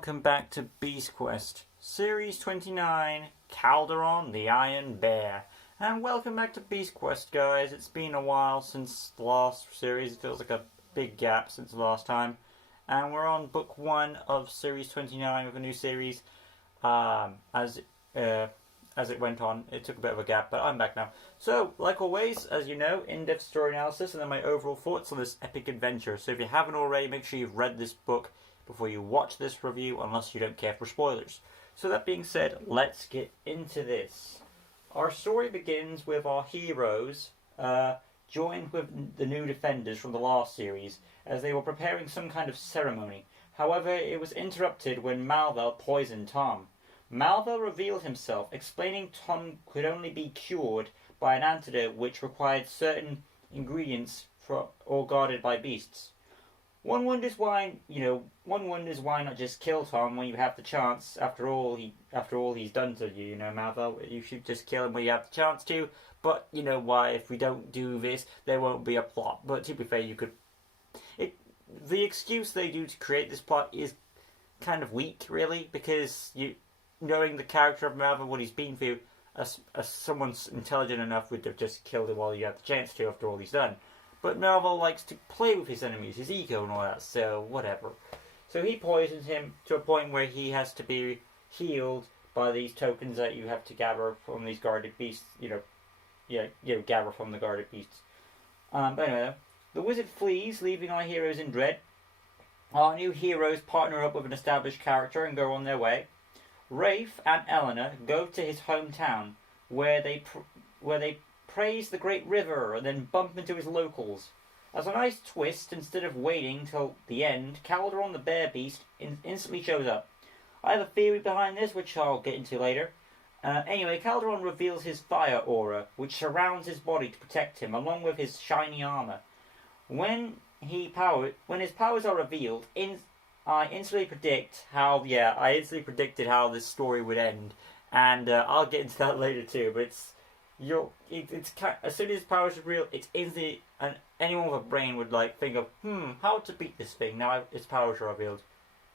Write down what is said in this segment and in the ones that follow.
welcome back to Beast Quest, Series 29, Calderon the Iron Bear. And welcome back to Beast Quest, guys. It's been a while since the last series. It feels like a big gap since the last time. And we're on Book 1 of Series 29 with a new series. As it went on, it took a bit of a gap, but I'm back now. So, like always, as you know, in-depth story analysis and then my overall thoughts on this epic adventure. So if you haven't already, make sure you've read this book before you watch this review, unless you don't care for spoilers. So that being said, let's get into this. Our story begins with our heroes joined with the new defenders from the last series, as they were preparing some kind of ceremony. However, it was interrupted when Malvel poisoned Tom. Malvel revealed himself, explaining Tom could only be cured by an antidote which required certain ingredients or guarded by beasts. One wonders why not just kill Tom when you have the chance. After all he's done to you, Malvel. You should just kill him when you have the chance to. But you know why? If we don't do this, there won't be a plot. But to be fair, the excuse they do to create this plot is kind of weak, really, because knowing the character of Malvel, what he's been through, as someone's intelligent enough would have just killed him while you have the chance to. After all he's done. But Malvel likes to play with his enemies, his ego and all that, so whatever. So he poisons him to a point where he has to be healed by these tokens that you have to gather from these guarded beasts, gather from the guarded beasts. But anyway, the wizard flees, leaving our heroes in dread. Our new heroes partner up with an established character and go on their way. Rafe and Eleanor go to his hometown, where they praise the great river and then bump into his locals. As a nice twist, instead of waiting till the end, Calderon the bear beast instantly shows up. I have a theory behind this, which I'll get into later. Anyway, Calderon reveals his fire aura, which surrounds his body to protect him, along with his shiny armor. When his powers are revealed, I instantly predicted how this story would end, and I'll get into that later too. But as soon as his powers are real, it's instantly, and anyone with a brain would think of how to beat this thing now its powers are revealed.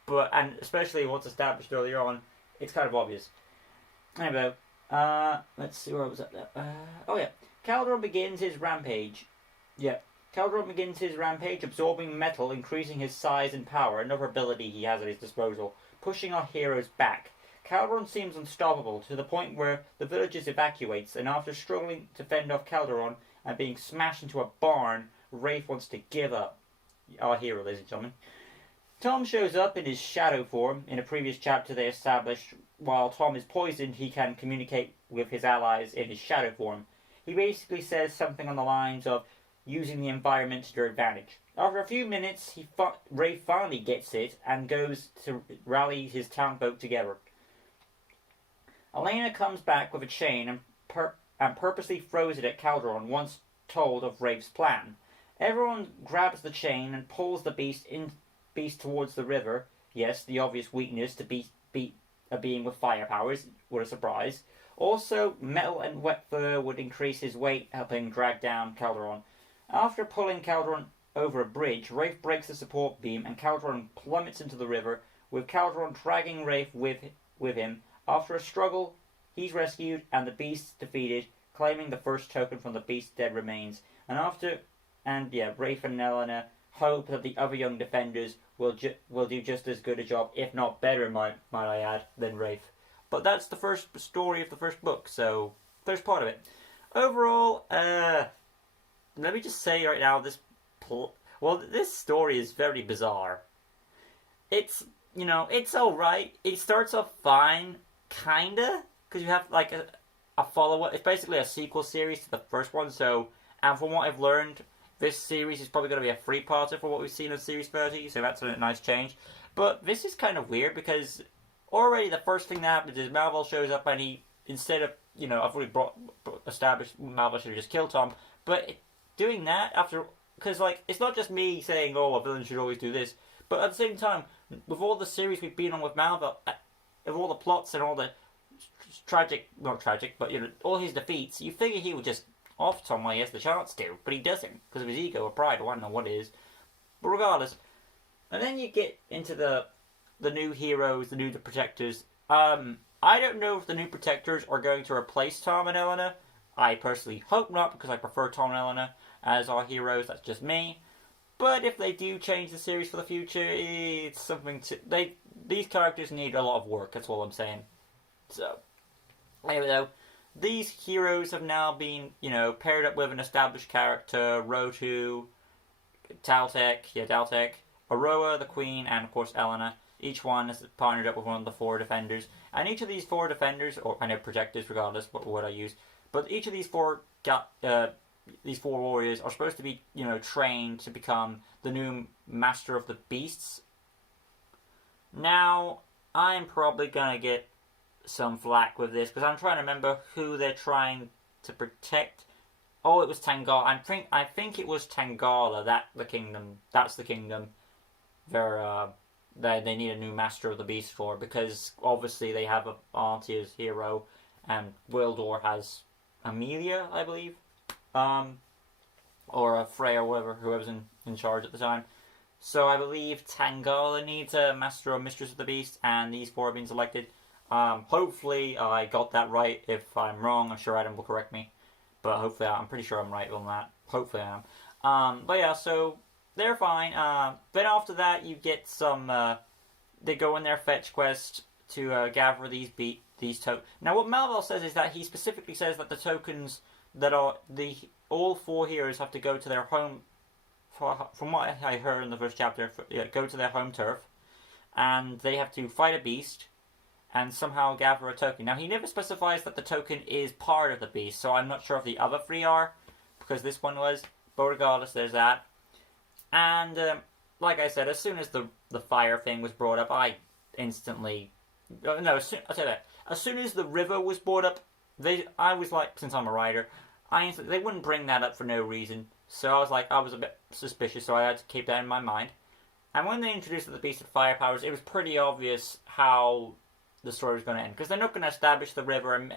And especially once established earlier on, it's kind of obvious. Anyway, let's see where I was at there. Calderon begins his rampage. Calderon begins his rampage, absorbing metal, increasing his size and power, another ability he has at his disposal, pushing our heroes back. Calderon seems unstoppable, to the point where the villagers evacuates, and after struggling to fend off Calderon and being smashed into a barn, Rafe wants to give up. Our hero, ladies and gentlemen. Tom shows up in his shadow form. In a previous chapter they established while Tom is poisoned, he can communicate with his allies in his shadow form. He basically says something on the lines of using the environment to your advantage. After a few minutes, Rafe finally gets it and goes to rally his townfolk together. Elena comes back with a chain and purposely throws it at Calderon once told of Rafe's plan. Everyone grabs the chain and pulls the beast towards the river. Yes, the obvious weakness to beat a being with fire powers. What a surprise. Also, metal and wet fur would increase his weight, helping drag down Calderon. After pulling Calderon over a bridge, Rafe breaks the support beam and Calderon plummets into the river, with Calderon dragging Rafe with him. After a struggle, he's rescued and the beast defeated, claiming the first token from the beast's dead remains. Rafe and Eleanor hope that the other young defenders will do just as good a job, if not better, might I add, than Rafe. But that's the first story of the first book, so first part of it. Overall, let me just say right now, this story is very bizarre. It's alright. It starts off fine. Kinda, because you have a follow-up. It's basically a sequel series to the first one. And from what I've learned, this series is probably going to be a three-parter for what we've seen in Series 30. So that's a nice change. But this is kind of weird because already the first thing that happens is Malvel shows up and he, instead of I've already established Malvel should have just killed Tom, but doing that because it's not just me saying a villain should always do this, but at the same time, with all the series we've been on with Malvel, of all the plots and all the all his defeats, you figure he would just off Tom when he has the chance to, but he doesn't, because of his ego or pride, or I don't know what it is. But regardless, and then you get into the the new heroes, the new protectors. I don't know if the new protectors are going to replace Tom and Elena. I personally hope not, because I prefer Tom and Elena as our heroes. That's just me. But if they do change the series for the future, it's something to... These characters need a lot of work, that's all I'm saying. So, anyway though, these heroes have now been, paired up with an established character, Rotu, Daltek, Aroa, the Queen, and of course Elena. Each one is partnered up with one of the 4 defenders. And each of these 4 defenders, or I know projectors regardless what I use, but each of these 4 warriors are supposed to be, trained to become the new Master of the Beasts. Now, I'm probably gonna get some flack with this, because I'm trying to remember who they're trying to protect. Oh, it was Tangala. I think it was Tangala. That's the kingdom where they need a new Master of the Beast for, because obviously they have Artia's hero, and Wildor has Amelia, I believe. Or Freya, or whoever's in charge at the time. So I believe Tangala needs a Master or Mistress of the Beast, and these 4 have been selected. Hopefully I got that right. If I'm wrong, I'm sure Adam will correct me. But hopefully, I'm pretty sure I'm right on that. Hopefully I am. But yeah, so they're fine. Then after that, you get some... they go in their fetch quest to gather these tokens. Now, what Malvel says is that he specifically says that the tokens that are... all 4 heroes have to go to their home... From what I heard in the first chapter, go to their home turf. And they have to fight a beast and somehow gather a token. Now, he never specifies that the token is part of the beast, so I'm not sure if the other 3 are, because this one was. But regardless, there's that. And, like I said, as soon as the fire thing was brought up, I instantly... No, I'll tell you that. As soon as the river was brought up, I was like, since I'm a writer, they wouldn't bring that up for no reason. So I was a bit suspicious, so I had to keep that in my mind. And when they introduced the Beast of Fire powers, it was pretty obvious how the story was going to end. Because they're not going to establish the river and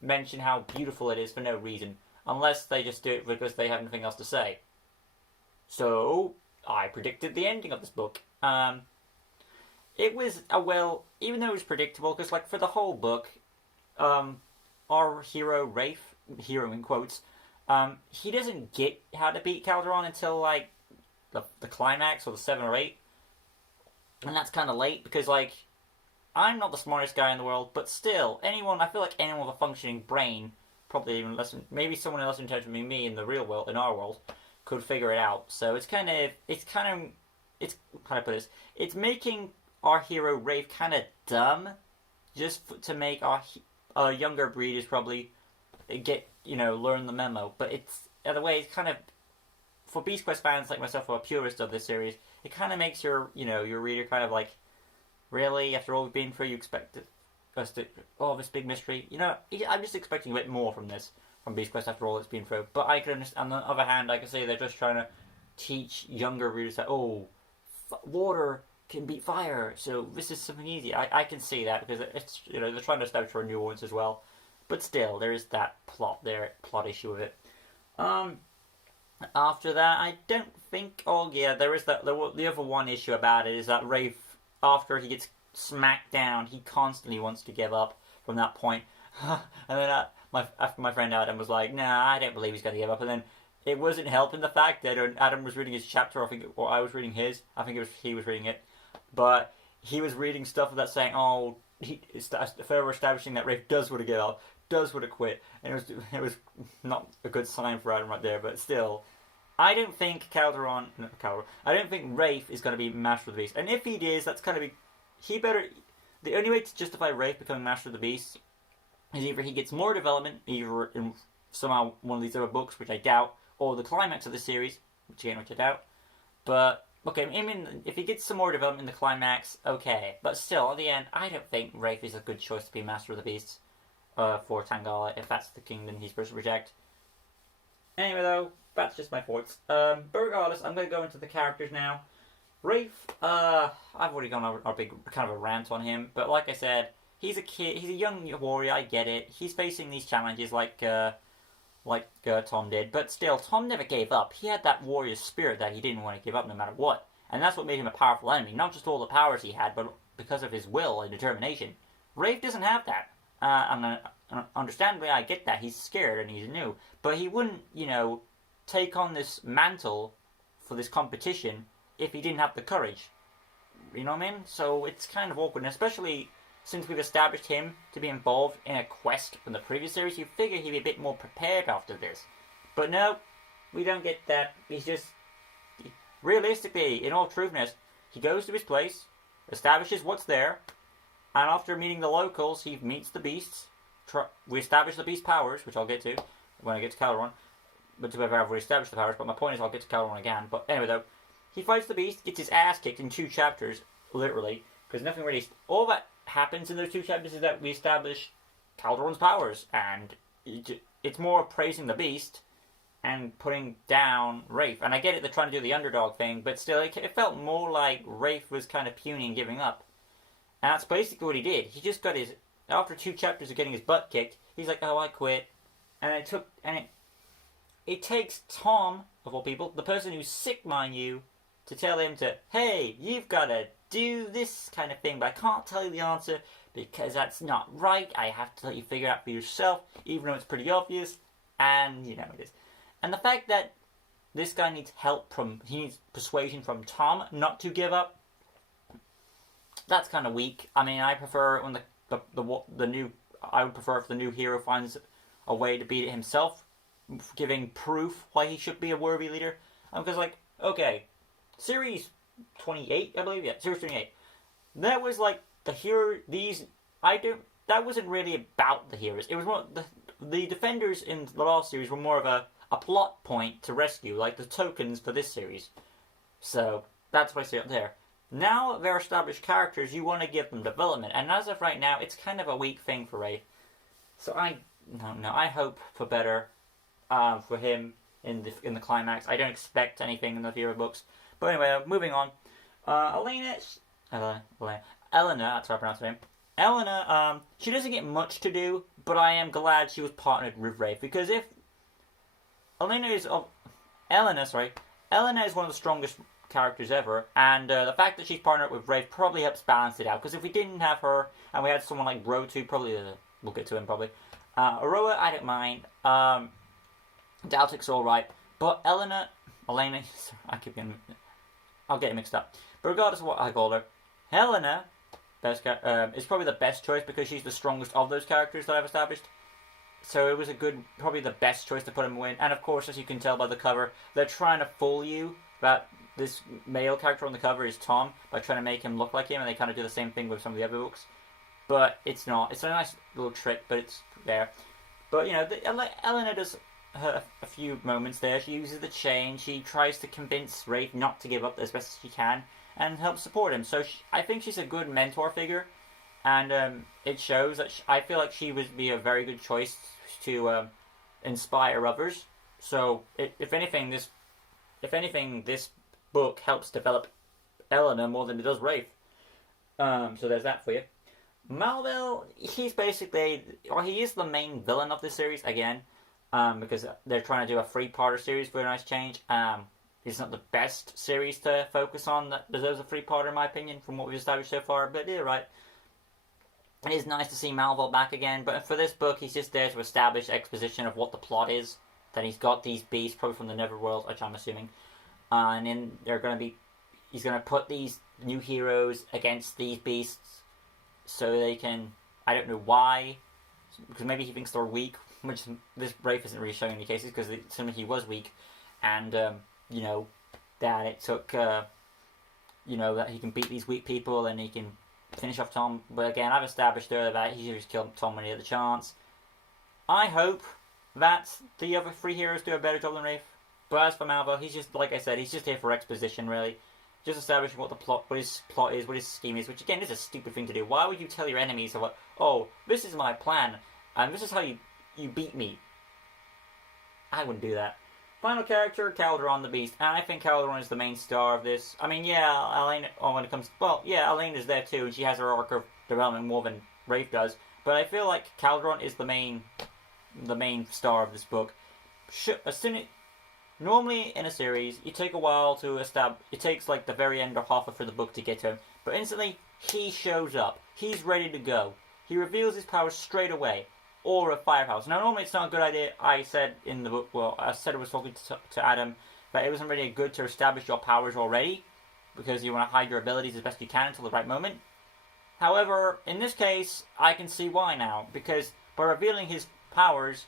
mention how beautiful it is for no reason. Unless they just do it because they have nothing else to say. So, I predicted the ending of this book. It was, even though it was predictable, because for the whole book, our hero, Rafe, hero in quotes, he doesn't get how to beat Calderon until, the climax, or the 7 or 8. And that's kind of late, because, I'm not the smartest guy in the world, but still, I feel like anyone with a functioning brain, probably even maybe someone less intelligent than me in the real world, in our world, could figure it out. So it's how do I put this? It's making our hero Rafe kind of dumb, just to make our younger breeders probably learn the memo. But in a way, it's kind of, for Beast Quest fans like myself who are purists of this series, it kind of makes your reader kind of like, really, after all we've been through, you expect us to, this big mystery? I'm just expecting a bit more from Beast Quest after all it's been through. But I can understand, on the other hand, I can say they're just trying to teach younger readers that, water can beat fire, so this is something easy. I can see that, because it's, they're trying to establish for a new audience as well. But still, there is that plot issue with it. After that, I don't think, there is the other one issue about it, is that Rafe, after he gets smacked down, he constantly wants to give up from that point. And then my friend Adam was like, nah, I don't believe he's going to give up. And then it wasn't helping the fact that Adam was reading his chapter, or I was reading his. I think he was reading it. But he was reading stuff that's saying, further establishing that Rafe does want to give up, does want to quit. And it was not a good sign for Adam right there, but still. I don't think I don't think Rafe is going to be Master of the Beast. And if he is, that's going to be... The only way to justify Rafe becoming Master of the Beast is either he gets more development, either in somehow one of these other books, which I doubt, or the climax of the series, which I doubt. But, okay, I mean, if he gets some more development in the climax, okay. But still, at the end, I don't think Rafe is a good choice to be Master of the Beast for Tangala, if that's the kingdom he's supposed to protect. Anyway, though, that's just my thoughts. But regardless, I'm going to go into the characters now. Rafe, I've already gone a big kind of a rant on him, but like I said, he's a kid, he's a young warrior, I get it. He's facing these challenges like Tom did, but still, Tom never gave up. He had that warrior spirit that he didn't want to give up no matter what. And that's what made him a powerful enemy. Not just all the powers he had, but because of his will and determination. Rafe doesn't have that. Understandably, I get that. He's scared and he's new. But he wouldn't, take on this mantle for this competition if he didn't have the courage. You know what I mean? So it's kind of awkward, and especially since we've established him to be involved in a quest from the previous series, you figure he'd be a bit more prepared after this. But no, we don't get that. He's just... Realistically, in all truthness, he goes to his place, establishes what's there, and after meeting the locals, he meets the beasts. We establish the beast powers, which I'll get to when I get to Calderon. But to be fair, I've already established the powers, but my point is I'll get to Calderon again. But anyway, though, he fights the beast, gets his ass kicked in 2 chapters, literally, because nothing really... All that happens in those 2 chapters is that we establish Calderon's powers, and it's more praising the beast and putting down Rafe. And I get it, they're trying to do the underdog thing, but still, it felt more like Rafe was kind of puny and giving up. And that's basically what he did. He just got his... After 2 chapters of getting his butt kicked, he's like, oh, I quit. And it takes Tom, of all people, the person who's sick, mind you, to tell him to, hey, you've got to do this kind of thing, but I can't tell you the answer because that's not right. I have to let you figure it out for yourself, even though it's pretty obvious. And, it is. And the fact that this guy needs help he needs persuasion from Tom not to give up, that's kind of weak. I mean, I prefer when I would prefer if the new hero finds a way to beat it himself, giving proof why he should be a worthy leader. Because, okay, Series 28, I believe, Series 28. That was the hero. That wasn't really about the heroes. It was more the defenders in the last series were more of a plot point to rescue, like the tokens for this series. So that's why I say up there. Now they're established characters, you want to give them development, and as of right now, it's kind of a weak thing for Rafe. So I hope for better for him in the climax. I don't expect anything in the hero books. But anyway, moving on. Eleanor, that's how I pronounce her name. Eleanor, she doesn't get much to do, but I am glad she was partnered with Rafe, because if Eleanor is one of the strongest characters ever, and the fact that she's partnered with Rafe probably helps balance it out, because if we didn't have her, and we had someone like Rotu, we'll get to him probably, Aroa, I don't mind, Daltic's alright, but Elena, I'll get it mixed up, but regardless of what I call her, Helena is probably the best choice, because she's the strongest of those characters that I've established. So it was probably the best choice to put him in. And of course, as you can tell by the cover, they're trying to fool you that this male character on the cover is Tom by trying to make him look like him, and they kind of do the same thing with some of the other books. But it's not. It's a nice little trick, but it's there. But, Eleanor does a few moments there. She uses the chain. She tries to convince Rafe not to give up as best as she can and help support him. So I think she's a good mentor figure. And it shows that I feel like she would be a very good choice to inspire others. So if anything, this book helps develop Eleanor more than it does Rafe. So there's that for you. Malville, he's basically, he is the main villain of this series again, because they're trying to do a 3-parter series for a nice change. It's not the best series to focus on that deserves a 3-parter in my opinion, from what we've established so far. But yeah, right. It is nice to see Malville back again, but for this book, he's just there to establish exposition of what the plot is. That he's got these beasts, probably from the Netherworld, which I'm assuming, and then he's going to put these new heroes against these beasts, so they can, I don't know why, because maybe he thinks they're weak, which this Rafe isn't really showing any cases, because assuming he was weak, and, that it took, that he can beat these weak people, and he can finish off Tom. But again, I've established earlier that he should just kill Tom when he had the chance. I hope that the other 3 heroes do a better job than Rafe. But as for Malvo, he's just, like I said, he's just here for exposition, really. Just establishing what his plot is, what his scheme is, which again is a stupid thing to do. Why would you tell your enemies, this is my plan, and this is how you beat me? I wouldn't do that. Final character, Calderon the Beast. And I think Calderon is the main star of this. I mean, yeah, Elena, Elena's there too, and she has her arc of development more than Rafe does. But I feel like Calderon is the main star of this book. Normally in a series, you take a while to establish. It takes like the very end or halfway through the book to get to him, but instantly he shows up. He's ready to go. He reveals his powers straight away. Aura Firehouse. Now, normally it's not a good idea. I said in the book, well, I said I was talking to Adam, that it wasn't really good to establish your powers already, because you want to hide your abilities as best you can until the right moment. However, in this case, I can see why now, because by revealing his powers,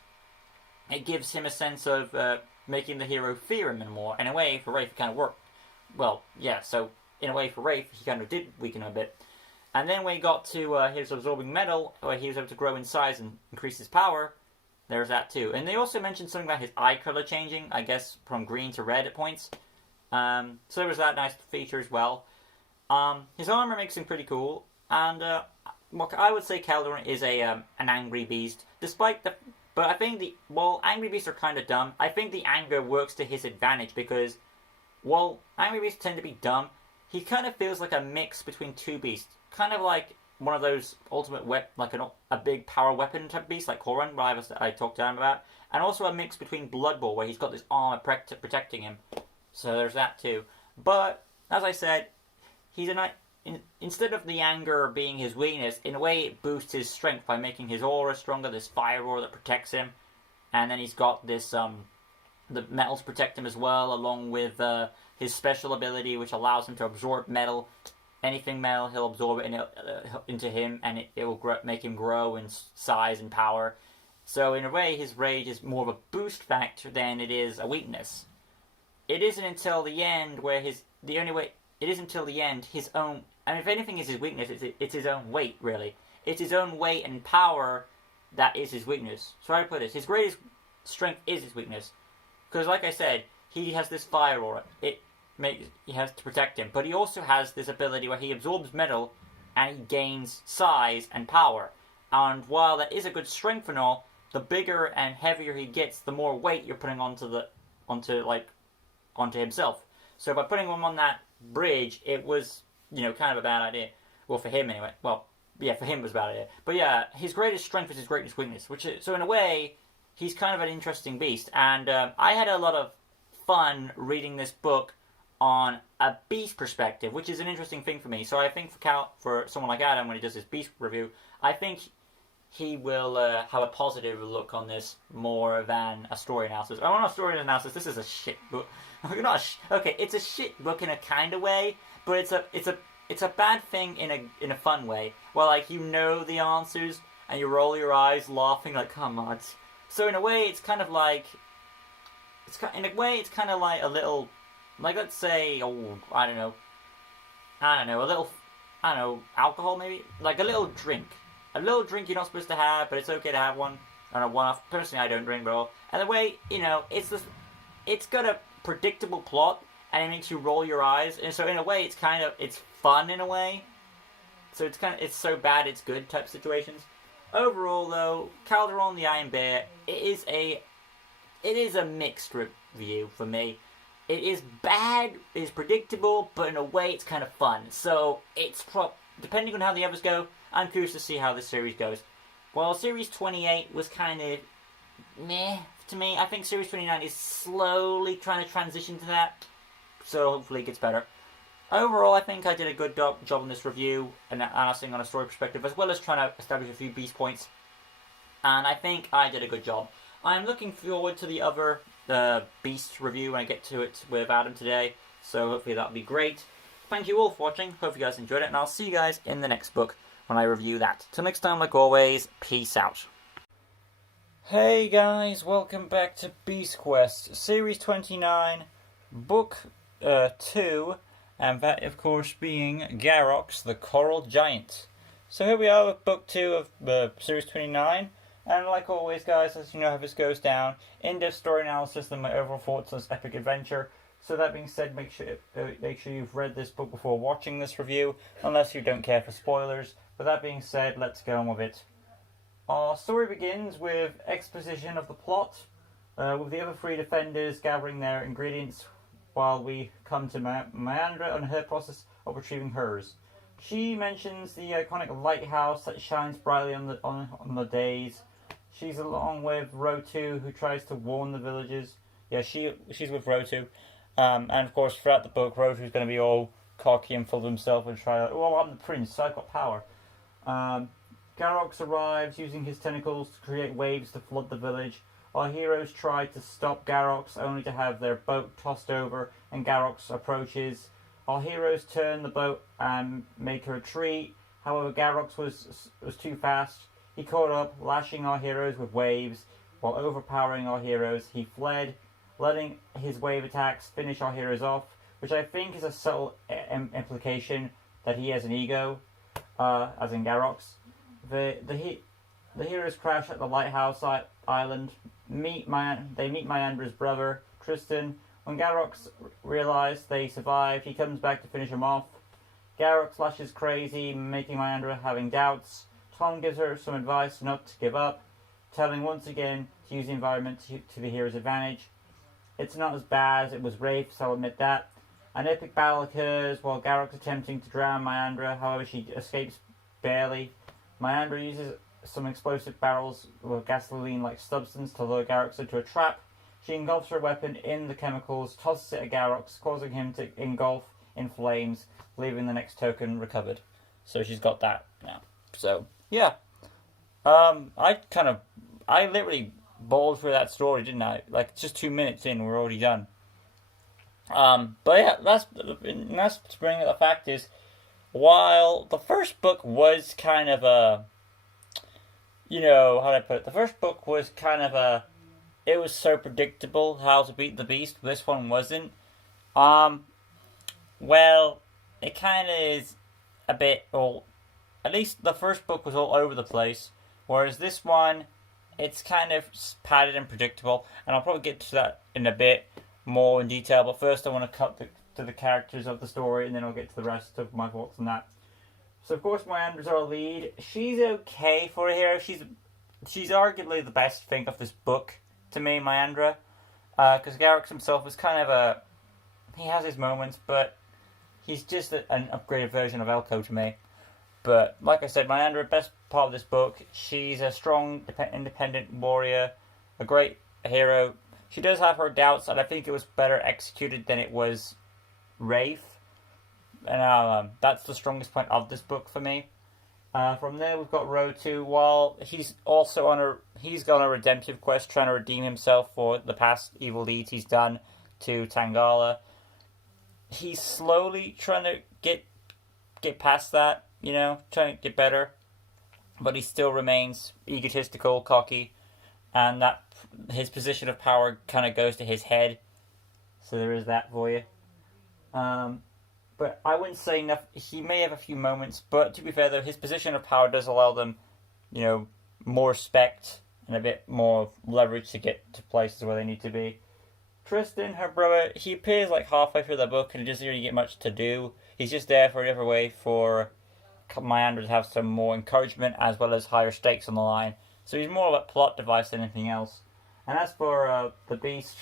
it gives him a sense of making the hero fear him more. In a way, for Rafe, it kind of worked. Well, yeah, so in a way, for Rafe, he kind of did weaken him a bit. And then when he got to his absorbing metal, where he was able to grow in size and increase his power, there's that too. And they also mentioned something about his eye color changing, I guess from green to red at points. So there was that nice feature as well. His armor makes him pretty cool. And I would say Calderon is an angry beast. But I think angry beasts are kind of dumb. I think the anger works to his advantage because, while angry beasts tend to be dumb, he kind of feels like a mix between two beasts. Kind of like one of those ultimate like a big power weapon type beast like Calderon, I talked to him about, and also a mix between Blood Bowl where he's got this armor protecting him. So there's that too. But as I said, instead of the anger being his weakness, in a way it boosts his strength by making his aura stronger. This fire aura that protects him, and then he's got this the metals protect him as well, along with his special ability which allows him to absorb metal. Anything metal, he'll absorb it into him, and it will make him grow in size and power. So in a way, his rage is more of a boost factor than it is a weakness. It isn't until the end where his own. I mean, if anything is his weakness, it's his own weight, really. It's his own weight and power that is his weakness. So how do I put this? His greatest strength is his weakness, because like I said, he has this fire aura. He has to protect him, but he also has this ability where he absorbs metal and he gains size and power. And while that is a good strength and all, the bigger and heavier he gets, the more weight you're putting onto himself. So by putting him on that bridge, it was kind of a bad idea. Well, for him anyway. Well, yeah, for him it was a bad idea. But yeah, his greatest strength is his greatest weakness. So in a way, he's kind of an interesting beast. And I had a lot of fun reading this book on a beast perspective, which is an interesting thing for me. So I think for someone like Adam, when he does his beast review, I think he will have a positive look on this more than a story analysis. I want a story analysis. This is a shit book. Okay, it's a shit book in a kind of way, but it's a bad thing in a fun way. Well, like the answers and you roll your eyes, laughing like, come on. So in a way, it's kind of like a little. Like, let's say, alcohol maybe? Like a little drink. A little drink you're not supposed to have, but it's okay to have one. On a one-off. Personally, I don't drink at all. And the way, it's got a predictable plot, and it makes you roll your eyes. And so in a way, it's fun in a way. So it's so bad it's good type situations. Overall, though, Calderon the Iron Bear, it is a mixed review for me. It is bad, it is predictable, but in a way it's kind of fun. So, depending on how the others go, I'm curious to see how this series goes. While Series 28 was kind of meh to me, I think Series 29 is slowly trying to transition to that. So, hopefully it gets better. Overall, I think I did a good job on this review, and analyzing on a story perspective, as well as trying to establish a few beast points. And I think I did a good job. I'm looking forward to the other Beast review when I get to it with Adam today, so hopefully that'll be great. Thank you all for watching, hope you guys enjoyed it, and I'll see you guys in the next book when I review that. Till next time, like always, peace out. Hey guys, welcome back to Beast Quest, Series 29, Book 2, and that of course being Garrox, the Coral Giant. So here we are with Book 2 of Series 29. And like always, guys, as you know how this goes down, in-depth story analysis and my overall thoughts on this epic adventure. So that being said, make sure you've read this book before watching this review, unless you don't care for spoilers. But that being said, let's get on with it. Our story begins with exposition of the plot, with the other three defenders gathering their ingredients while we come to Meandra and her process of retrieving hers. She mentions the iconic lighthouse that shines brightly on the days. She's along with Row 2, who tries to warn the villagers. Yeah, she's with Rotu. And of course, throughout the book, Rotu's going to be all cocky and full of himself and try like, oh, I'm the prince, so I've got power. Garrox arrives using his tentacles to create waves to flood the village. Our heroes try to stop Garrox, only to have their boat tossed over, and Garrox approaches. Our heroes turn the boat and make a retreat. However, Garrox was too fast. He caught up, lashing our heroes with waves. While overpowering our heroes, he fled, letting his wave attacks finish our heroes off, which I think is a subtle implication that he has an ego, as in Garrox. The heroes crash at the lighthouse island. They meet Myandra's brother, Tristan. When Garrox realizes they survived, he comes back to finish them off. Garrox lashes crazy, making Myandra having doubts. Tom gives her some advice not to give up, telling once again to use the environment to the hero's advantage. It's not as bad as it was Wraith, so I'll admit that. An epic battle occurs while Garrox attempting to drown Myandra, however she escapes barely. Myandra uses some explosive barrels with gasoline-like substance to lure Garrox into a trap. She engulfs her weapon in the chemicals, tosses it at Garrox, causing him to engulf in flames, leaving the next token recovered. So she's got that now. So, yeah. I literally balled through that story, didn't I? Like, just 2 minutes in, we're already done. But yeah, that's to bring it. The fact is, while the first book was kind of a, how do I put it? The first book was kind of a, it was so predictable how to beat the beast. This one wasn't. Well, it kind of is a bit all. At least the first book was all over the place, whereas this one, it's kind of padded and predictable. And I'll probably get to that in a bit more in detail. But first, I want to cut to the characters of the story, and then I'll get to the rest of my thoughts on that. So, of course, Myandra's our lead. She's okay for a hero. She's arguably the best thing of this book to me, Myandra. Because Garrox himself is kind of he has his moments, but he's just an upgraded version of Elko to me. But, like I said, Myandra, best part of this book. She's a strong, independent warrior, a great hero. She does have her doubts, and I think it was better executed than it was Wraith. And that's the strongest point of this book for me. From there, we've got Rotu. While he's also on a redemptive quest, trying to redeem himself for the past evil deeds he's done to Tangala. He's slowly trying to get past that, trying to get better, but he still remains egotistical, cocky, and that his position of power kind of goes to his head. So there is that for you. But I wouldn't say enough. He may have a few moments, but to be fair, though, his position of power does allow them, more respect and a bit more leverage to get to places where they need to be. Tristan, her brother, he appears like halfway through the book and he doesn't really get much to do. He's just there for another way for Myandra to have some more encouragement as well as higher stakes on the line. So he's more of a plot device than anything else. And as for the beast,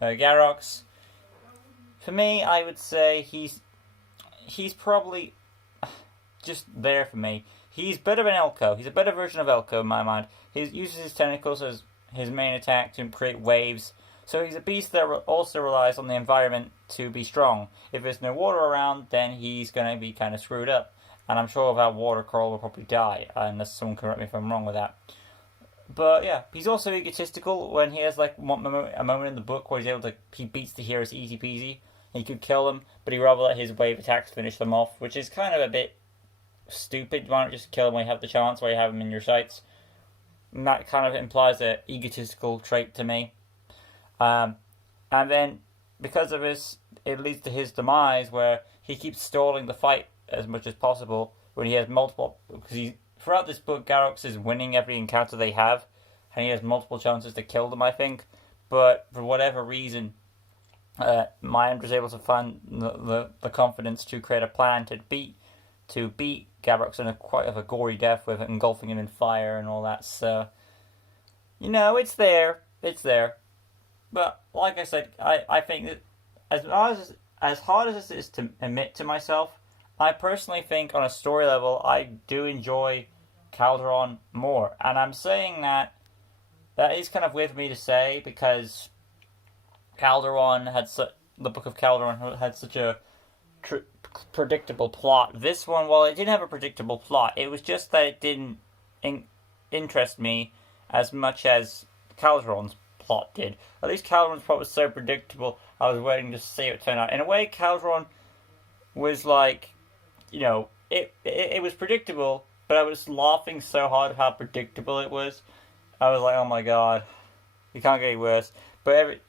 Garrox, for me, I would say he's probably just there for me. He's better than Elko. He's a better version of Elko in my mind. He uses his tentacles as his main attack to create waves. So he's a beast that also relies on the environment to be strong. If there's no water around, then he's going to be kind of screwed up. And I'm sure without water, Coral will probably die, unless someone correct me if I'm wrong with that. But yeah, he's also egotistical when he has like a moment in the book where he beats the heroes easy peasy. He could kill them, but he'd rather let his wave attacks finish them off, which is kind of a bit stupid. Why not just kill them when you have the chance, while you have them in your sights? And that kind of implies an egotistical trait to me. And then, because of this, it leads to his demise, where he keeps stalling the fight as much as possible, when he has multiple... Because throughout this book, Garrox is winning every encounter they have, and he has multiple chances to kill them, I think. But for whatever reason, Myandra's able to find the confidence to create a plan to beat Garrox in quite a gory death, with engulfing him in fire and all that. So, it's there. It's there. But like I said, I think that as hard as this is to admit to myself, I personally think on a story level I do enjoy Calderon more. And I'm saying that is kind of weird for me to say, because Calderon had the Book of Calderon had such a predictable plot. This one, while it didn't have a predictable plot, it was just that it didn't interest me as much as Calderon's plot did. At least Calderon's plot was so predictable, I was waiting to see it turn out. In a way, Calderon was like, it was predictable, but I was laughing so hard at how predictable it was. I was like, oh my god, it can't get any worse. But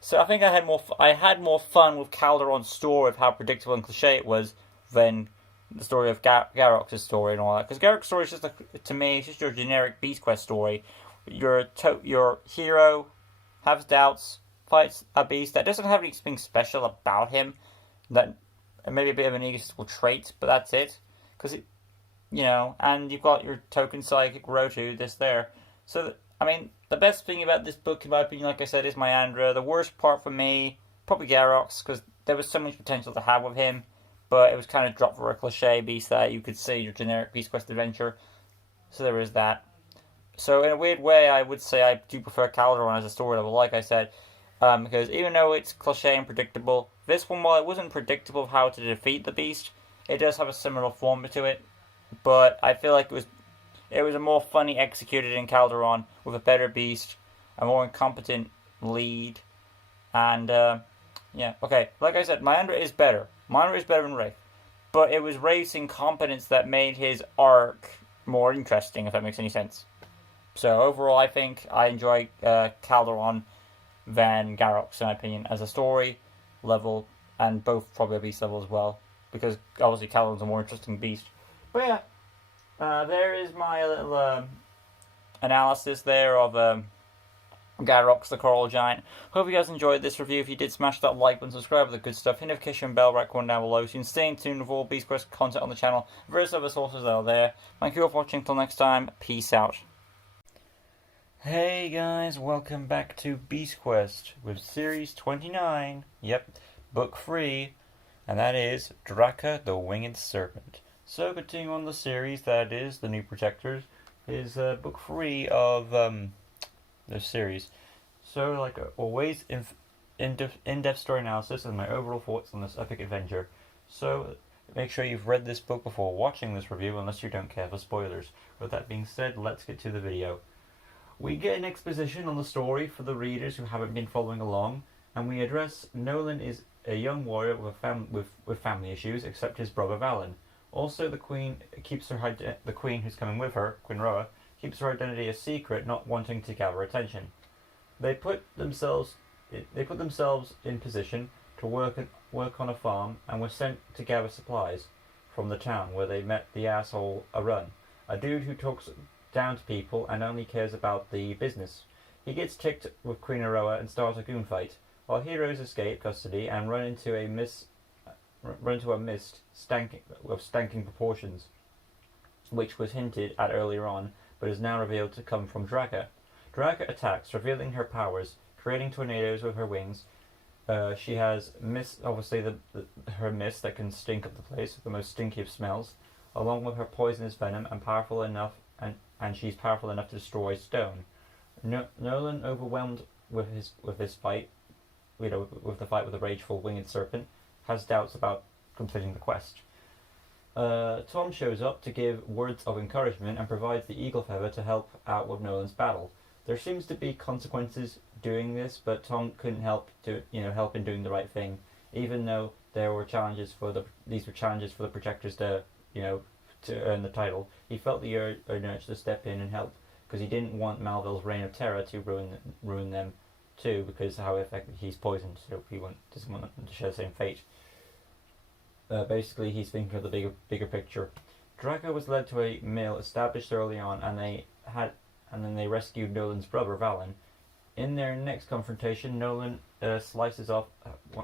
so I think I had more fun with Calderon's story of how predictable and cliche it was than the story of Garrox's story and all that. Because Garrox's story is just, to me, it's just your generic Beast Quest story. Your hero has doubts, fights a beast that doesn't have anything special about him, that maybe a bit of an egotistical trait, but that's it. Because and you've got your token psychic Rotu, this there. So, the best thing about this book, in my opinion, like I said, is Myandra. The worst part for me, probably Garrox, because there was so much potential to have with him, but it was kind of dropped for a cliche beast that you could see your generic Beast Quest adventure. So there is that. So in a weird way, I would say I do prefer Calderon as a story level, like I said, because even though it's cliche and predictable, this one, while it wasn't predictable how to defeat the beast, it does have a similar form to it. But I feel like it was a more funny executed in Calderon with a better beast, a more incompetent lead, and okay. Like I said, Myandra is better. Myandra is better than Wraith, but it was Wraith's incompetence that made his arc more interesting, if that makes any sense. So overall, I think I enjoy Calderon than Garrox, in my opinion, as a story level, and both probably a beast level as well, because obviously Calderon's a more interesting beast. But yeah, there is my little analysis there of Garrox, the Coral Giant. Hope you guys enjoyed this review. If you did, smash that like button, subscribe for the good stuff, hit notification bell right one down below so you can stay in tune with all Beast Quest content on the channel, various other sources that are there. Thank you all for watching. Until next time, peace out. Hey guys, welcome back to Beast Quest with Series 29. Yep, Book 3, and that is Draca, the Winged Serpent. So, continuing on the series, that is, The New Protectors, is Book 3 of the series. So, like always, in-depth story analysis and my overall thoughts on this epic adventure. So, make sure you've read this book before watching this review, unless you don't care for spoilers. With that being said, let's get to the video. We get an exposition on the story for the readers who haven't been following along, and we address Nolan is a young warrior with family issues, except his brother Valen. Also, the Queen keeps the Queen who's coming with her, Queen Roa, keeps her identity a secret, not wanting to gather attention. They put themselves in position to work on a farm, and were sent to gather supplies from the town where they met the asshole Arun, a dude who talks down to people and only cares about the business. He gets ticked with Queen Aroa and starts a goon fight, while heroes escape custody and run into a mist stanking proportions, which was hinted at earlier on, but is now revealed to come from Draca. Draca attacks, revealing her powers, creating tornadoes with her wings. She has mist, obviously her mist that can stink up the place with the most stinky of smells, along with her poisonous venom, and she's powerful enough to destroy stone. Nolan, overwhelmed with his fight, with the fight with the rageful winged serpent, has doubts about completing the quest. Tom shows up to give words of encouragement and provides the eagle feather to help out with Nolan's battle. There seems to be consequences doing this, but Tom couldn't help in doing the right thing, even though there were challenges for the Protectors to earn the title. He felt the urge to step in and help, because he didn't want Malville's reign of terror to ruin them too, because how effective he's poisoned, so he doesn't want them to share the same fate. Basically, he's thinking of the bigger picture. Draca was led to a mill established early on, and then they rescued Nolan's brother Valen. In their next confrontation, Nolan slices off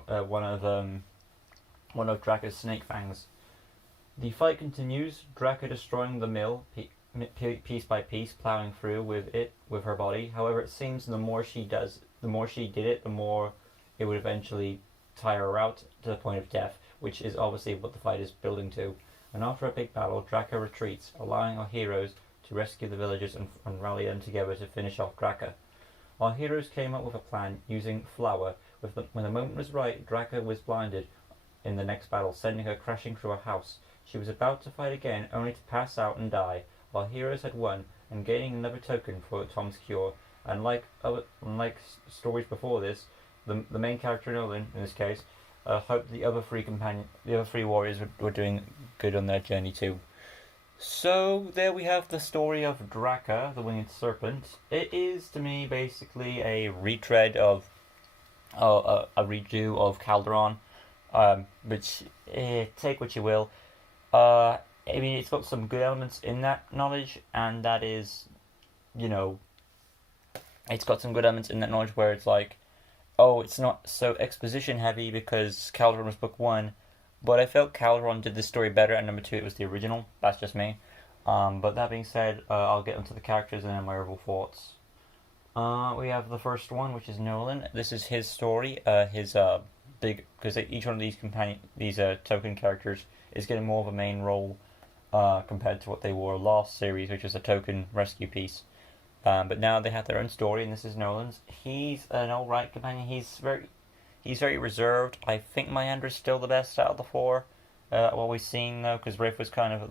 one of Draca's snake fangs. The fight continues, Draca destroying the mill piece by piece, plowing through with her body. However, it seems the more she did it, the more it would eventually tire her out to the point of death, which is obviously what the fight is building to. And after a big battle, Draca retreats, allowing our heroes to rescue the villagers and rally them together to finish off Draca. Our heroes came up with a plan using flour. When the moment was right, Draca was blinded in the next battle, sending her crashing through a house. She was about to fight again, only to pass out and die. Our heroes had won, and gaining another token for Tom's cure. Unlike stories before this, the main character Nolan, in this case, hoped the other three warriors were doing good on their journey too. So there we have the story of Draca, the Winged Serpent. It is to me basically a retread of a redo of Calderon, which take what you will. I mean, it's got some good elements in that knowledge, and that is, it's got some good elements in that knowledge where it's like, oh, it's not so exposition heavy because Calderon was book one, but I felt Calderon did the story better, and number two, it was the original. That's just me. But that being said, I'll get into the characters and then my overall thoughts. We have the first one, which is Nolan. This is his story. His big, because each one of these token characters is getting more of a main role compared to what they were last series, which was a token rescue piece. But now they have their own story, and this is Nolan's. He's an alright companion. He's very reserved. I think Myandra's still the best out of the four. What we've seen though, because Riff was kind of,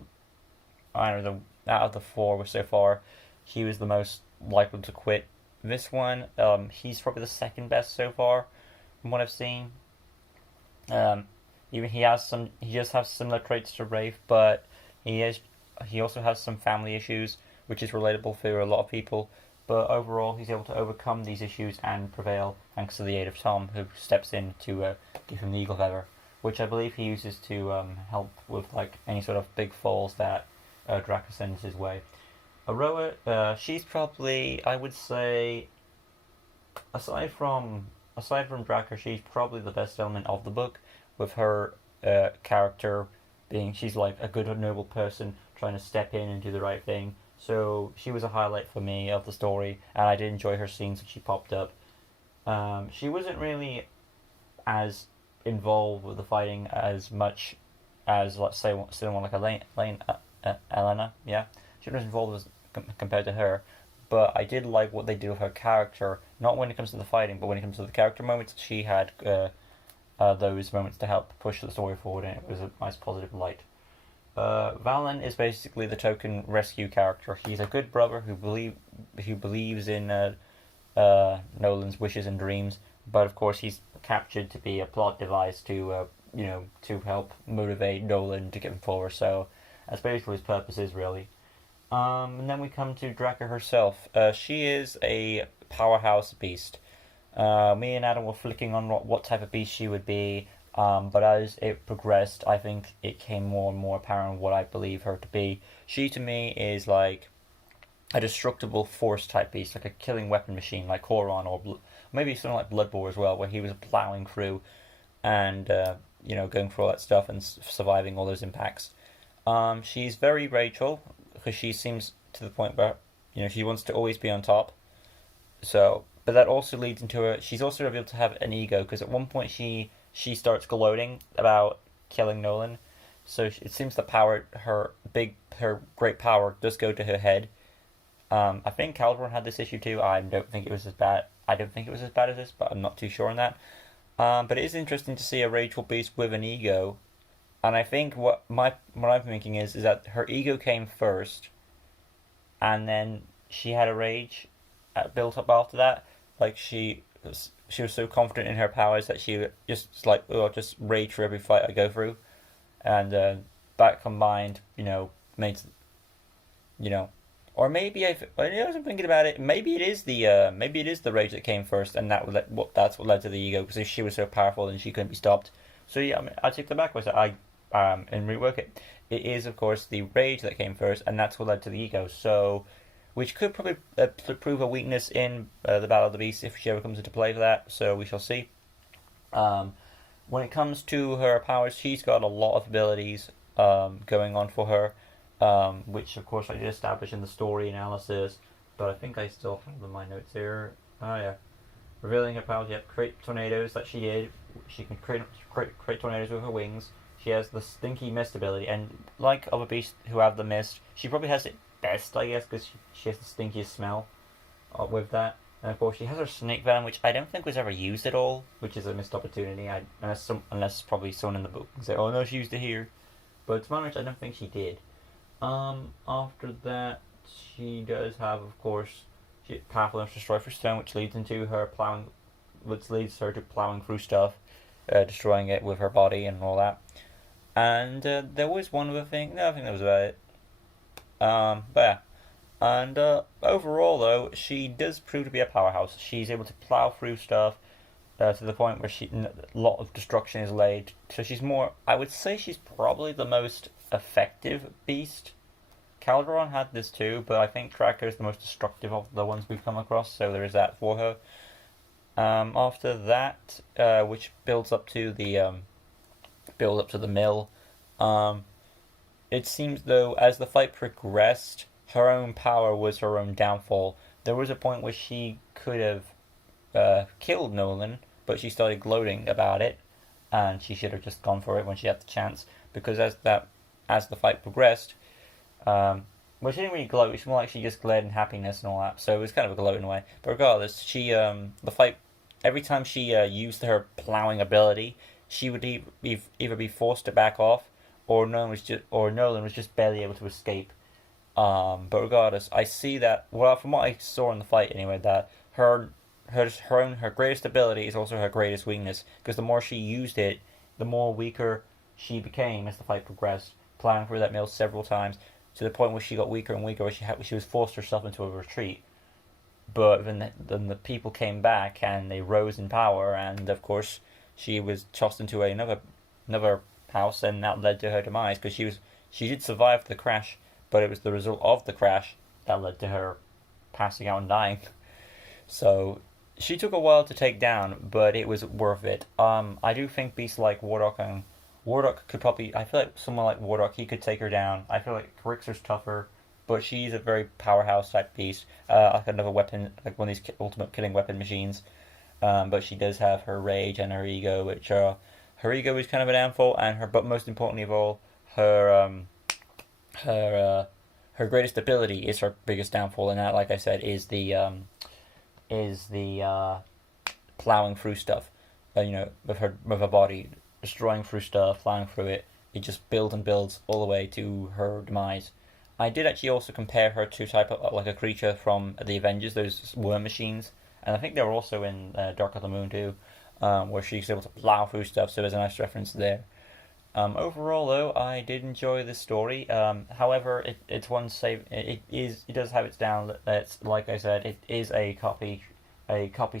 I don't know, out of the four so far, he was the most likely to quit. This one, he's probably the second best so far, from what I've seen. Even he just has similar traits to Rafe, but he also has some family issues, which is relatable for a lot of people. But overall, he's able to overcome these issues and prevail thanks to the aid of Tom, who steps in to give him the Eagle Feather, which I believe he uses to help with like any sort of big falls that Draca sends his way. Aroa, she's probably, I would say, aside from Draca, she's probably the best element of the book, with her character being, she's like a good and noble person trying to step in and do the right thing. So she was a highlight for me of the story, and I did enjoy her scenes when she popped up. She wasn't really as involved with the fighting as much as, let's say, someone like Elena. Yeah, she was involved as compared to her, but I did like what they do with her character. Not when it comes to the fighting, but when it comes to the character moments, she had those moments to help push the story forward, and it was a nice positive light. Valen is basically the token rescue character. He's a good brother who believes in Nolan's wishes and dreams, but of course he's captured to be a plot device to help motivate Nolan to get him forward. So that's basically his purpose is really. And then we come to Draca herself. She is a powerhouse beast. Me and Adam were flicking on what type of beast she would be. But as it progressed, I think it came more and more apparent what I believe her to be. She, to me, is like a destructible force type beast, like a killing weapon machine, like Coron, or maybe something like Blood Boar as well, where he was plowing through and, going through all that stuff and surviving all those impacts. She's very Rachel, because she seems to the point where, she wants to always be on top. So, but that also leads into her, she's also revealed to have an ego, because at one point she starts gloating about killing Nolan. So it seems the power, her great power, does go to her head. I think Calderon had this issue too. I don't think it was as bad. As this, but I'm not too sure on that. But it is interesting to see a Rachel beast with an ego, and I think what I'm thinking is that her ego came first, and then she had a rage built up after that. Like she was so confident in her powers that she just was like, oh, I'll just rage for every fight I go through, and that combined, makes, or maybe I was thinking about it. Maybe it is the rage that came first, and that's what led to the ego, because she was so powerful and she couldn't be stopped. So yeah, I take that back. And rework it. It is, of course, the rage that came first, and that's what led to the ego. So, which could probably prove a weakness in the Battle of the Beasts if she ever comes into play for that. So we shall see. When it comes to her powers, she's got a lot of abilities going on for her, which of course I did establish in the story analysis, but I think I still have them in my notes here. Oh yeah. Revealing her powers, yep, create tornadoes that she did. She can create tornadoes with her wings. She has the stinky mist ability, and like other beasts who have the mist, she probably has it best, I guess, because she has the stinkiest smell with that. And of course, she has her snake venom, which I don't think was ever used at all, which is a missed opportunity. Unless probably someone in the book can say, "Oh no, she used it here," but to my knowledge, I don't think she did. After that, she does have, of course, powerful enough to destroy for stone, which leads into her plowing, which leads her to plowing through stuff, destroying it with her body and all that. And there was one other thing. No, I think that was about it. But yeah. And overall, though, she does prove to be a powerhouse. She's able to plow through stuff to the point where a lot of destruction is laid. So she's more. I would say she's probably the most effective beast. Calderon had this too, but I think Draca is the most destructive of the ones we've come across. So there is that for her. After that, which builds up to the mill. It seems though, as the fight progressed, her own power was her own downfall. There was a point where she could have killed Nolan, but she started gloating about it, and she should have just gone for it when she had the chance. Because as the fight progressed, well, she didn't really gloat. It's more like she just glared in happiness and all that. So it was kind of a gloat in a way. But regardless, the fight. Every time she used her plowing ability, she would either be forced to back off, or Nolan was just barely able to escape. But regardless, I see that, well, from what I saw in the fight anyway, that her greatest ability is also her greatest weakness, because the more she used it, the more weaker she became as the fight progressed, plowing through that mill several times, to the point where she got weaker and weaker, where she was forced herself into a retreat. But then the people came back, and they rose in power, and of course, she was tossed into another house, and that led to her demise, because she did survive the crash, but it was the result of the crash that led to her passing out and dying. So she took a while to take down, but it was worth it. I do think beasts like Warlock could probably. I feel like someone like Warlock, he could take her down. I feel like Grixer's tougher, but she's a very powerhouse type beast, like another weapon, like one of these ultimate killing weapon machines. But she does have her rage and her ego, which her ego is kind of a downfall, but most importantly of all, her greatest ability is her biggest downfall, and that, like I said, is the plowing through stuff. With her body, destroying through stuff, plowing through it. It just builds and builds all the way to her demise. I did actually also compare her to type of like a creature from the Avengers, those worm machines, and I think they were also in Dark of the Moon too, where she's able to plow through stuff. So there's a nice reference there. Overall, though, I did enjoy this story. However, it's one save. It does have its down. That's, like I said, it is a copy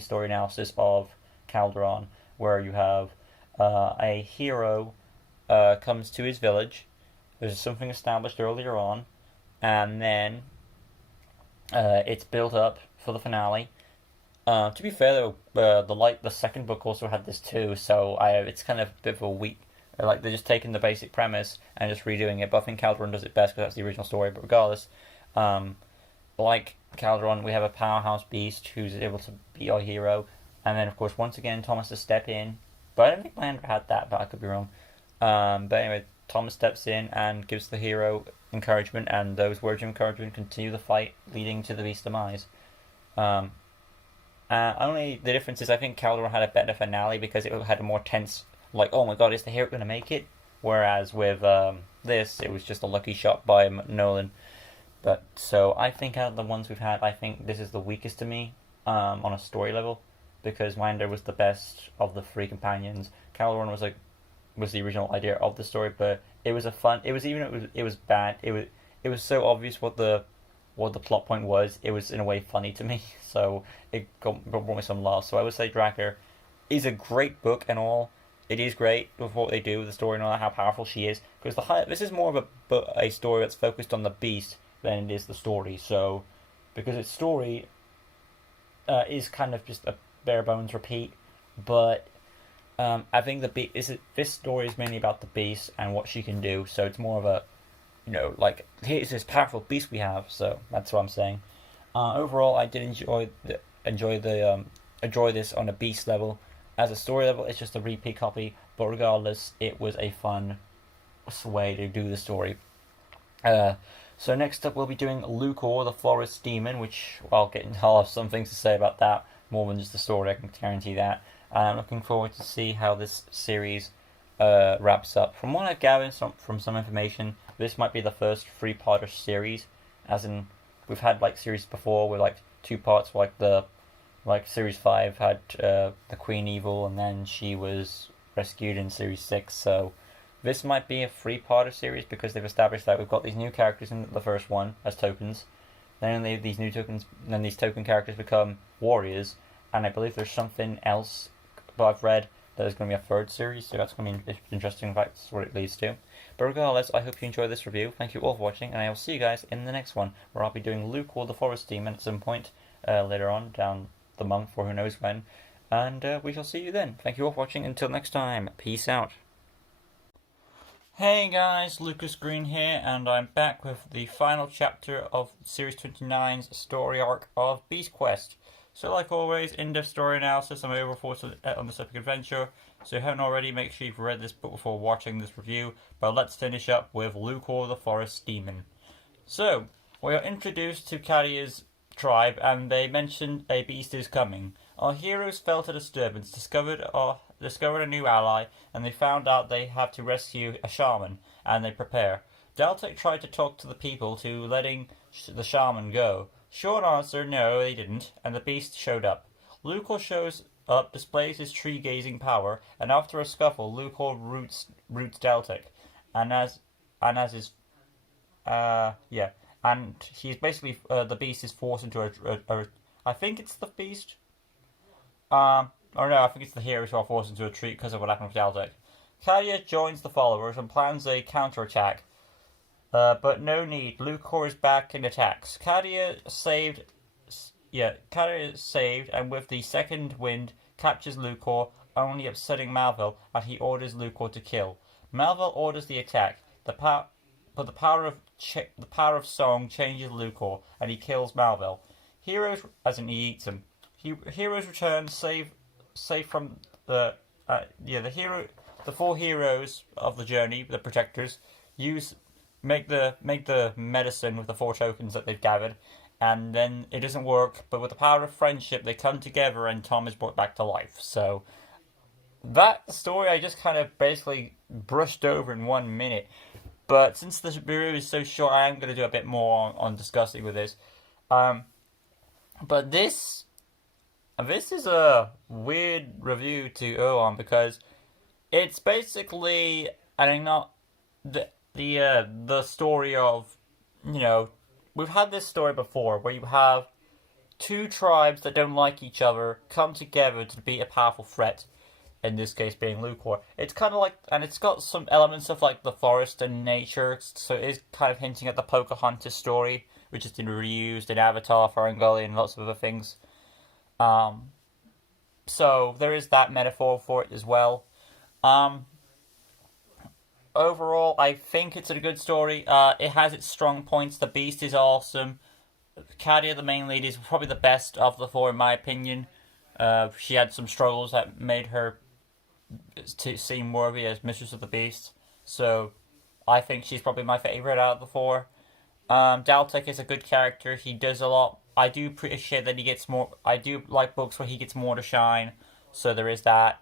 story analysis of Calderon, where you have a hero comes to his village. There's something established earlier on, and then it's built up for the finale. To be fair, though, the second book also had this too, so it's kind of a bit of a weak. Like, they're just taking the basic premise and just redoing it. But I think Calderon does it best because that's the original story. But regardless, like Calderon, we have a powerhouse beast who's able to be our hero. And then, of course, once again, Thomas to step in. But I don't think Lander had that, but I could be wrong. But anyway, Thomas steps in and gives the hero encouragement. And those words of encouragement continue the fight, leading to the beast's demise. Only the difference is I think Calderon had a better finale because it had a more tense, like, oh my god, is the hero going to make it? Whereas with this, it was just a lucky shot by Nolan. But so I think out of the ones we've had, I think this is the weakest to me on a story level, because Lander was the best of the three companions. Calderon was the original idea of the story, but it was bad. It was so obvious what the plot point was. It was in a way funny to me, so it brought me some laughs. So I would say Draca is a great book and all. It is great with what they do with the story and all that, how powerful she is. Because this is more of a story that's focused on the beast than it is the story. So, because its story is kind of just a bare bones repeat, but I think this story is mainly about the beast and what she can do. So it's more of a, like, here's this powerful beast we have. So that's what I'm saying. Overall, I did enjoy this on a beast level. As a story level, it's just a repeat copy, but regardless, it was a fun way to do the story. So next up we'll be doing Lukor, the Forest Demon, which I'll have some things to say about that, more than just the story, I can guarantee that. And I'm looking forward to see how this series wraps up. From what I've gathered from some information, this might be the first three-parter series, as in we've had like series before with like 2 parts, like series 5 had the Queen Evil, and then she was rescued in series 6. So this might be a 3-parter series because they've established that we've got these new characters in the first one as tokens. Then these token characters become warriors, and I believe there's something else that I've read that there's going to be a 3rd series, so that's going to be interesting if that's what it leads to. But regardless, I hope you enjoyed this review. Thank you all for watching, and I will see you guys in the next one, where I'll be doing Lukor, the Forest Demon, at some point later on, down the month, or who knows when. And we shall see you then. Thank you all for watching. Until next time, peace out. Hey guys, Lucas Green here, and I'm back with the final chapter of Series 29's story arc of Beast Quest. So like always, in-depth story analysis and my overall thoughts on this epic adventure. So if you haven't already, make sure you've read this book before watching this review. But let's finish up with Lukor, the Forest Demon. So, we are introduced to Kadia's tribe, and they mentioned a beast is coming. Our heroes felt a disturbance, discovered a new ally, and they found out they have to rescue a shaman, and they prepare. Daltek tried to talk to the people to letting the shaman go. Short answer, no, they didn't, and the beast showed up. Lukor shows up, displays his tree-gazing power, and after a scuffle, Lukor roots Daltek, and he's basically the beast is forced into a I think it's the beast. Or no, I think it's the heroes who are forced into a retreat because of what happened with Daltek. Kadia joins the followers and plans a counterattack. But no need. Lukor is back and attacks. Kadia is saved, and with the second wind, captures Lukor, only upsetting Malvel, and he orders Lukor to kill. Malvel orders the attack. But the power of song changes Lukor, and he kills Malvel. Heroes, as in he eats him. Heroes return, safe from the 4 heroes of the journey, the protectors, make the medicine with the 4 tokens that they've gathered, and then it doesn't work, but with the power of friendship they come together and Tom is brought back to life. So that story I just kind of basically brushed over in 1 minute, but since the review is so short, I am going to do a bit more on discussing with this. But this is a weird review to go on because it's basically, the story of, we've had this story before where you have 2 tribes that don't like each other come together to beat a powerful threat, in this case being Lukor. It's kind of like, and it's got some elements of like the forest and nature, so it is kind of hinting at the Pocahontas story, which has been reused in Avatar, Ferngully, and lots of other things. So there is that metaphor for it as well. Overall, I think it's a good story. It has its strong points. The beast is awesome. Kadia, the main lead, is probably the best of the 4 in my opinion. She had some struggles that made her to seem worthy as Mistress of the Beast. So I think she's probably my favourite out of the 4. Daltek is a good character. He does a lot. I do appreciate that he gets more. I do like books where he gets more to shine. So there is that.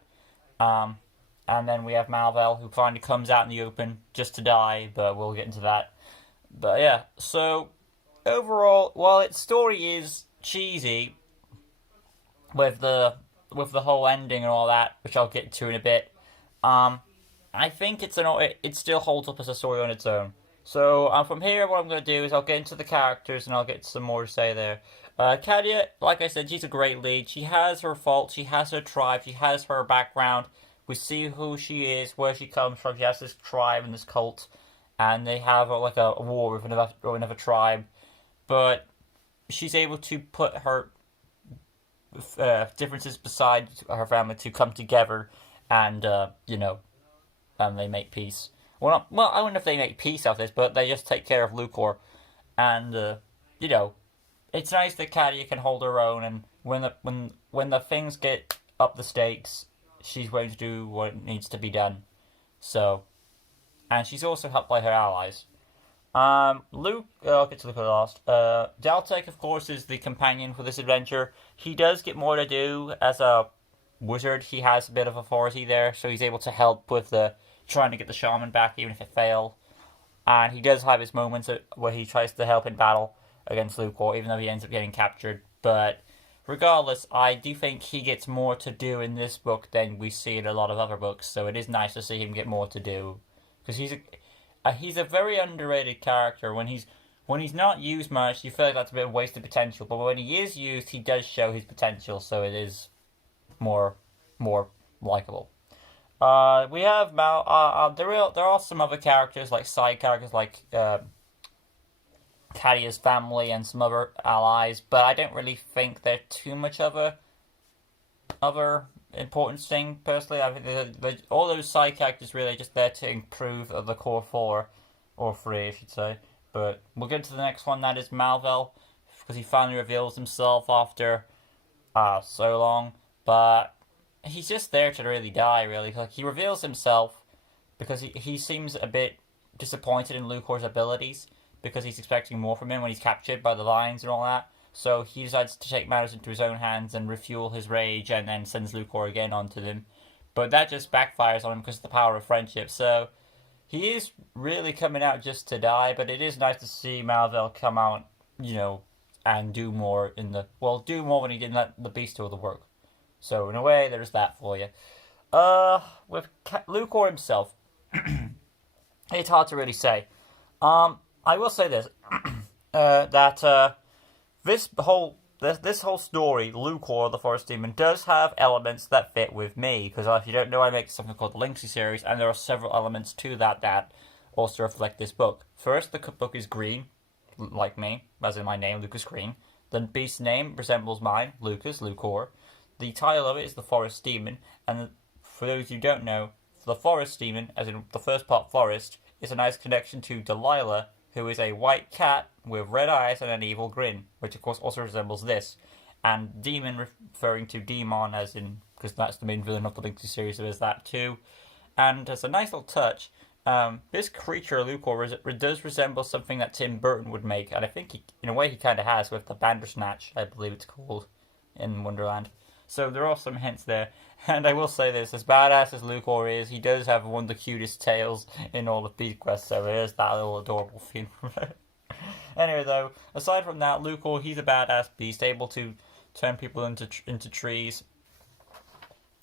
And then we have Malvel, who finally comes out in the open just to die, but we'll get into that. But yeah, so overall, while its story is cheesy with the whole ending and all that, which I'll get to in a bit, I think it still holds up as a story on its own. So from here, what I'm going to do is I'll get into the characters and I'll get some more to say there. Kadia, like I said, she's a great lead. She has her faults, she has her tribe, she has her background. We see who she is, where she comes from. She has this tribe and this cult, and they have like a war with another tribe. But she's able to put her differences beside her family to come together, and and they make peace. Well, I don't know if they make peace out of this, but they just take care of Lukor, and it's nice that Kadia can hold her own, and when the things get up the stakes, she's going to do what needs to be done. So, and she's also helped by her allies. I'll get to Luke last. Deltek, of course, is the companion for this adventure. He does get more to do as a wizard. He has a bit of authority there, so he's able to help with the trying to get the shaman back, even if it failed. And he does have his moments where he tries to help in battle against Lukor, even though he ends up getting captured. But regardless, I do think he gets more to do in this book than we see in a lot of other books. So it is nice to see him get more to do, because he's a very underrated character. When he's not used much, you feel like that's a bit of wasted potential. But when he is used, he does show his potential. So it is more likable. We have there are some other characters, like side characters, like Cadia's family and some other allies, but I don't really think they're too much of a other importance thing, personally. I think all those side characters really are just there to improve the core 4, or 3 I should say. But we'll get to the next one, that is Malvel, because he finally reveals himself after so long, but he's just there to really die, really. Like, he reveals himself because he seems a bit disappointed in Lukor's abilities, because he's expecting more from him when he's captured by the lions and all that. So he decides to take matters into his own hands and refuel his rage, and then sends Lukor again onto them. But that just backfires on him because of the power of friendship. So he is really coming out just to die, but it is nice to see Malvel come out, and do more do more when he didn't let the beast do all the work. So in a way, there's that for you. With Lukor himself, it's hard to really say. I will say this, that this whole story, Lukor, the Forest Demon, does have elements that fit with me. Because if you don't know, I make something called the Linksy series, and there are several elements to that also reflect this book. First, the book is green, like me, as in my name, Lucas Green. The beast's name resembles mine, Lucas, Lukor. The title of it is the Forest Demon, and for those who don't know, the Forest Demon, as in the first part, Forest, is a nice connection to Delilah, who is a white cat with red eyes and an evil grin, which of course also resembles this. And Demon referring to Demon, as in, because that's the main villain of the Linksy series, so there's that too. And as a nice little touch, this creature, Lukor, does resemble something that Tim Burton would make, and I think in a way he kind of has, with the Bandersnatch, I believe it's called, in Wonderland. So there are some hints there. And I will say this, as badass as Lukor is, he does have one of the cutest tails in all of Beast Quest, so there is that little adorable thing from it. Anyway though, aside from that, Lukor, he's a badass beast, able to turn people into trees,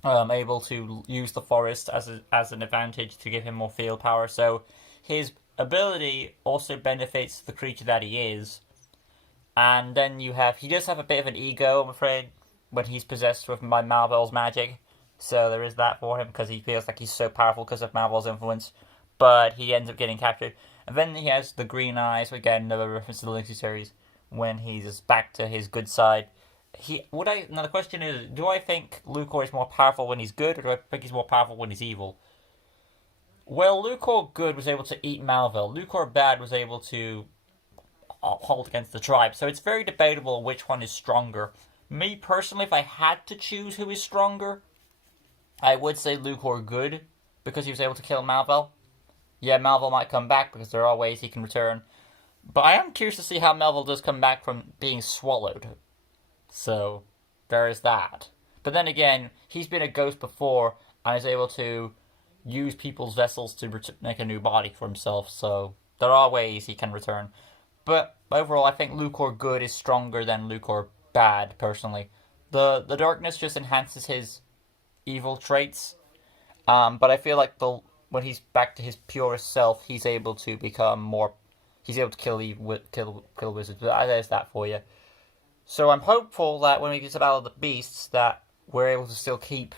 able to use the forest as an advantage to give him more field power, so his ability also benefits the creature that he is. And then he does have a bit of an ego, I'm afraid, when he's possessed with Malvel's magic. So there is that for him, because he feels like he's so powerful because of Malvel's influence. But he ends up getting captured. And then he has the green eyes, again, another reference to the Linksy series, when he's back to his good side. Now the question is, do I think Lukor is more powerful when he's good, or do I think he's more powerful when he's evil? Well, Lukor good was able to eat Malvel. Lukor bad was able to hold against the tribe. So it's very debatable which one is stronger. Me, personally, if I had to choose who is stronger, I would say Lukor good, because he was able to kill Malvel. Yeah, Malvel might come back, because there are ways he can return. But I am curious to see how Malvel does come back from being swallowed. So, there is that. But then again, he's been a ghost before, and is able to use people's vessels to make a new body for himself. So, there are ways he can return. But overall, I think Lukor good is stronger than Lukor bad, personally. The darkness just enhances his evil traits, but I feel like when he's back to his purest self, he's able to become more. He's able to kill wizards. But there's that for you. So I'm hopeful that when we get to Battle of the Beasts, that we're able to still keep.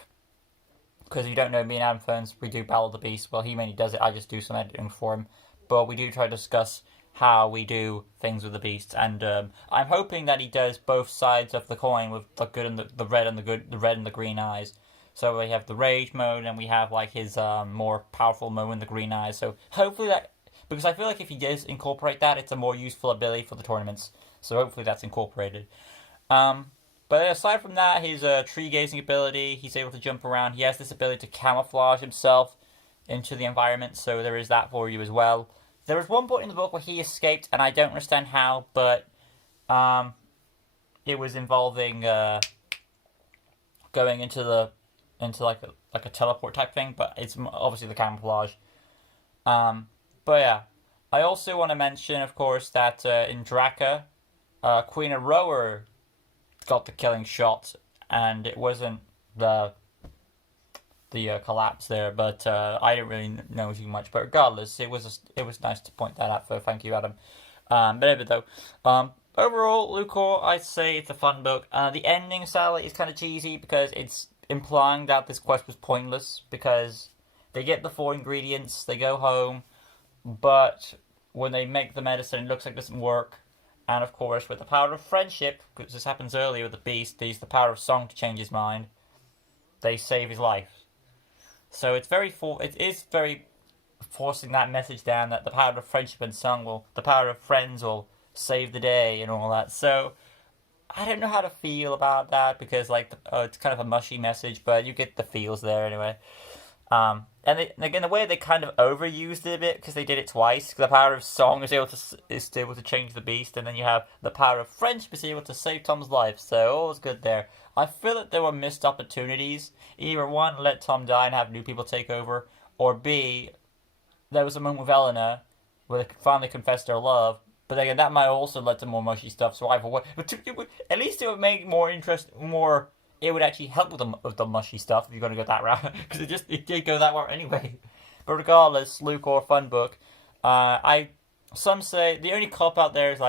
Because if you don't know, me and Adam Ferns, we do Battle of the Beasts. Well, he mainly does it. I just do some editing for him. But we do try to discuss how we do things with the beasts, and I'm hoping that he does both sides of the coin, with the good and the red and the red and the green eyes. So we have the rage mode, and we have like his more powerful mode in the green eyes. So hopefully that, because I feel like if he does incorporate that, it's a more useful ability for the tournaments. So hopefully that's incorporated. But aside from that, his tree gazing ability, he's able to jump around. He has this ability to camouflage himself into the environment, so there is that for you as well. there was one point in the book where he escaped, and I don't understand how, but it was involving going into like a teleport type thing, but it's obviously the camouflage. But yeah, I also want to mention, of course, that in Draca, Queen Aurora got the killing shot, and it wasn't the collapse there, but I didn't really know too much. But regardless, it was nice to point that out. So thank you, Adam. But anyway, though, overall, Lukor, I'd say it's a fun book. The ending, sadly, is kind of cheesy because it's implying that this quest was pointless because they get the 4 ingredients, they go home, but when they make the medicine, it looks like it doesn't work. And of course, with the power of friendship, because this happens earlier with the beast, they use the power of song to change his mind. They save his life. So it is very forcing that message down that the power of friendship and song the power of friends will save the day and all that. So I don't know how to feel about that because it's kind of a mushy message, but you get the feels there anyway. And in a way they kind of overused it a bit because they did it twice. Because the power of song is able to change the beast, and then you have the power of friendship is able to save Tom's life. So all's good there. I feel that there were missed opportunities. Either one, let Tom die and have new people take over, or B, there was a moment with Eleanor where they finally confessed their love. But again, that might also lead to more mushy stuff. So either way, but at least it would make more interest, more. It would actually help with the mushy stuff if you're going to go that route, because it did go that route anyway. But regardless, Lukor, fun book. Some say the only cop out there is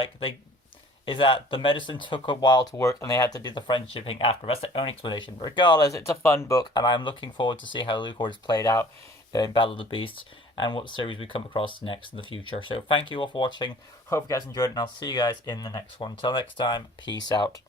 that the medicine took a while to work and they had to do the friendship thing after. That's the only explanation. But regardless, it's a fun book, and I'm looking forward to see how Lukor is played out in Battle of the Beasts and what series we come across next in the future. So thank you all for watching. Hope you guys enjoyed it, and I'll see you guys in the next one. Until next time, peace out.